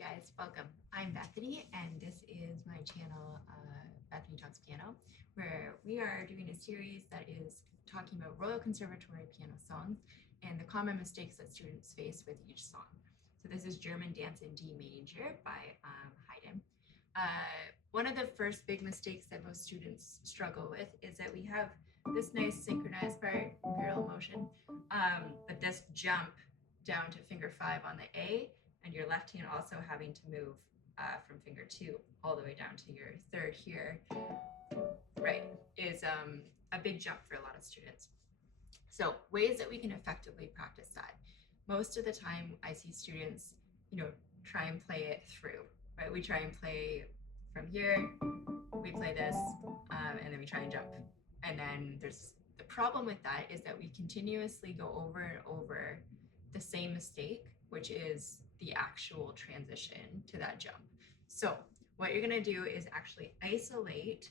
guys, welcome. I'm Bethany and this is my channel, Bethany Talks Piano, where we are doing a series that is talking about Royal Conservatory piano songs and the common mistakes that students face with each song. So this is German Dance in D Major by Haydn. One of the first big mistakes that most students struggle with is that we have this nice synchronized part, imperial motion, but this jump down to finger 5 on the A, and your left hand also having to move from finger 2 all the way down to your 3rd here, right, is a big jump for a lot of students. So ways that we can effectively practice that. Most of the time I see students, try and play it through, right? We try and play from here, we play this, and then we try and jump. And then there's the problem with that is that we continuously go over and over the same mistake, which is the actual transition to that jump. So what you're gonna do is actually isolate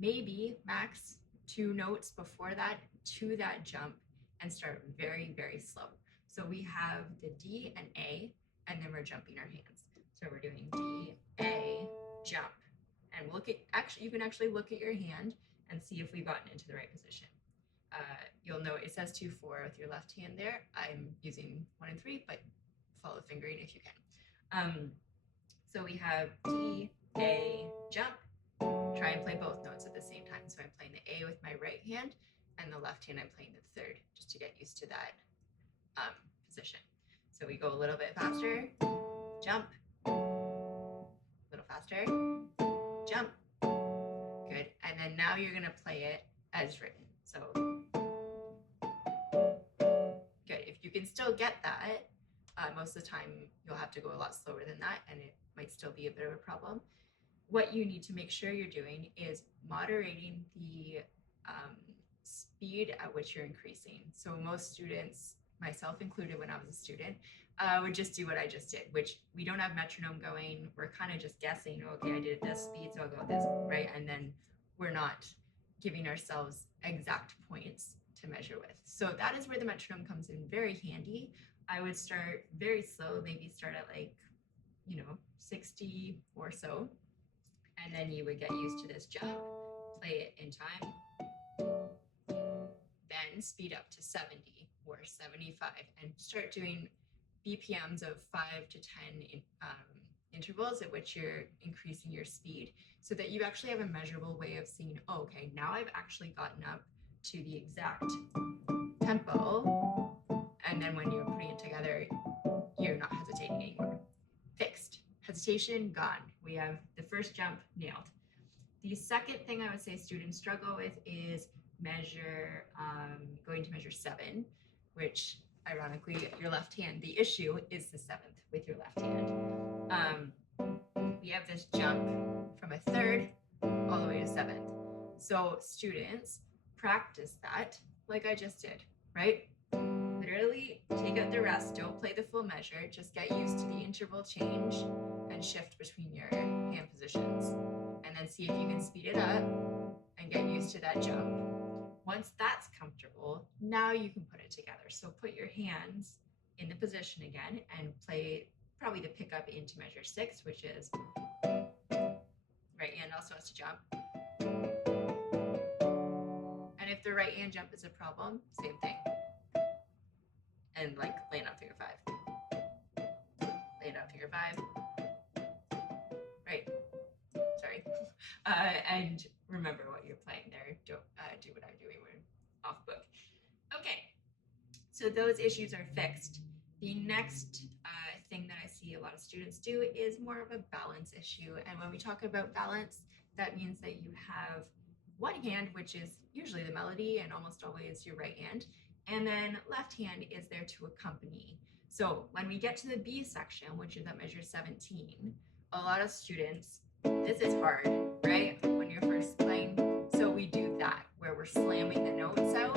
maybe max 2 notes before that to that jump and start very, very slow. So we have the D and A, and then we're jumping our hands. So we're doing D, A, jump. And you can actually look at your hand and see if we've gotten into the right position. You'll note it says 2-4 with your left hand there. I'm using 1 and 3, but follow fingering if you can. So we have D, A, jump. Try and play both notes at the same time. So I'm playing the A with my right hand, and the left hand I'm playing the 3rd, just to get used to that position. So we go a little bit faster, jump, a little faster, jump. Good. And then now you're gonna play it as written. So good. If you can still get that, most of the time you'll have to go a lot slower than that, and it might still be a bit of a problem. What you need to make sure you're doing is moderating the speed at which you're increasing. So most students, myself included when I was a student, would just do what I just did, which we don't have metronome going. We're kind of just guessing, okay, I did it this speed, so I'll go this, right? And then we're not giving ourselves exact points to measure with. So that is where the metronome comes in very handy. I would start very slow, maybe start at 60 or so. And then you would get used to this jump, play it in time, then speed up to 70 or 75 and start doing BPMs of 5 to 10 intervals at which you're increasing your speed, so that you actually have a measurable way of seeing, oh, okay, now I've actually gotten up to the exact tempo. And then when you're putting it together, you're not hesitating anymore. Fixed. Hesitation, gone. We have the first jump nailed. The second thing I would say students struggle with is going to measure 7, which ironically, your left hand, the issue is the 7th with your left hand. We have this jump from a 3rd all the way to 7th. So students, practice that like I just did, right? Literally take out the rest, don't play the full measure, just get used to the interval change and shift between your hand positions. And then see if you can speed it up and get used to that jump. Once that's comfortable, now you can put it together. So put your hands in the position again and play probably the pickup into measure 6, which is right hand also has to jump. And if the right hand jump is a problem, same thing. And land on finger 5. Land on finger 5. Right. Sorry. And remember what you're playing there. Don't do what I'm doing when off book. Okay. So those issues are fixed. The next thing that I see a lot of students do is more of a balance issue. And when we talk about balance, that means that you have one hand, which is usually the melody and almost always your right hand, and then left hand is there to accompany. So when we get to the B section, which is at measure 17, a lot of students, this is hard, right? When you're first playing. So we do that where we're slamming the notes out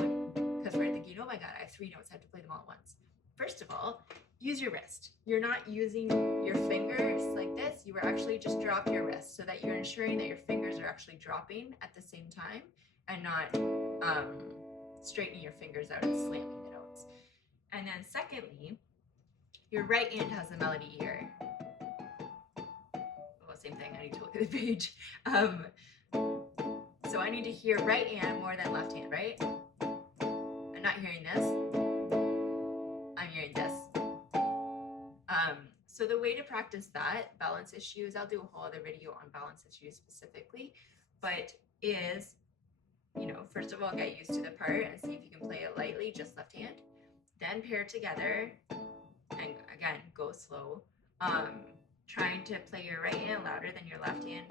because we're thinking, oh my God, I have 3 notes, I have to play them all at once. First of all, use your wrist. You're not using your fingers like this. You are actually just drop your wrist so that you're ensuring that your fingers are actually dropping at the same time and not straightening your fingers out and slamming the notes. And then secondly, your right hand has the melody here. same thing. I need to look at the page. So I need to hear right hand more than left hand, right? I'm not hearing this. I'm hearing this. So the way to practice that, balance issues, I'll do a whole other video on balance issues specifically, but is, first of all, get used to the part and see if you can play it lightly, just left hand. Then pair together, and again, go slow. Trying to play your right hand louder than your left hand.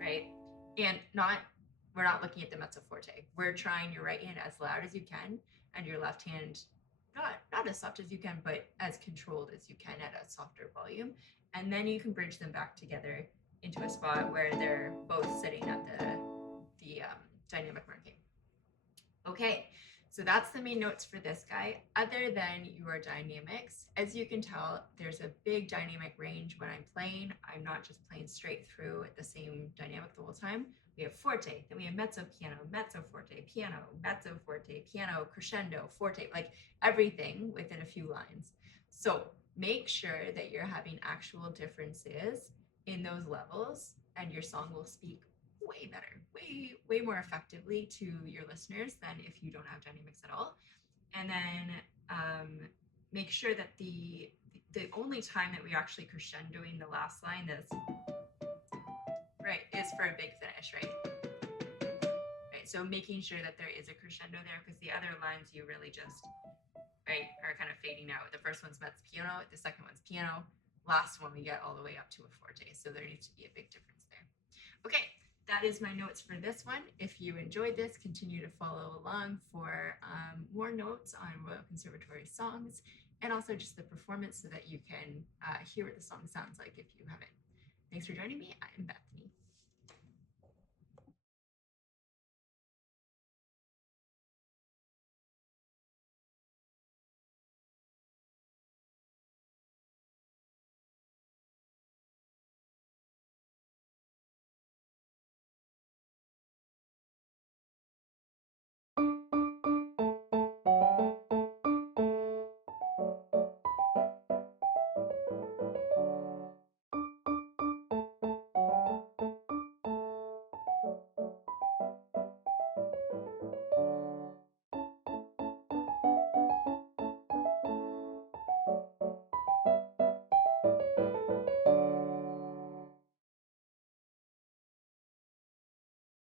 Right? And we're not looking at the mezzo forte. We're trying your right hand as loud as you can, and your left hand not as soft as you can, but as controlled as you can at a softer volume. And then you can bridge them back together into a spot where they're both sitting at the dynamic marking. Okay, so that's the main notes for this guy. Other than your dynamics, as you can tell, there's a big dynamic range when I'm playing. I'm not just playing straight through at the same dynamic the whole time. We have forte, then we have mezzo forte, piano, crescendo, forte, like everything within a few lines. So make sure that you're having actual differences in those levels, and your song will speak way better, way more effectively to your listeners than if you don't have dynamics at all. And then make sure that the only time that we actually crescendoing the last line is for a big finish, right? So making sure that there is a crescendo there, because the other lines you really just are kind of fading out. The first one's mezzo piano, the second one's piano, last one we get all the way up to a forte. So there needs to be a big difference there. Okay, that is my notes for this one. If you enjoyed this, continue to follow along for more notes on Royal Conservatory songs, and also just the performance so that you can hear what the song sounds like if you haven't. Thanks for joining me. I'm Bethany.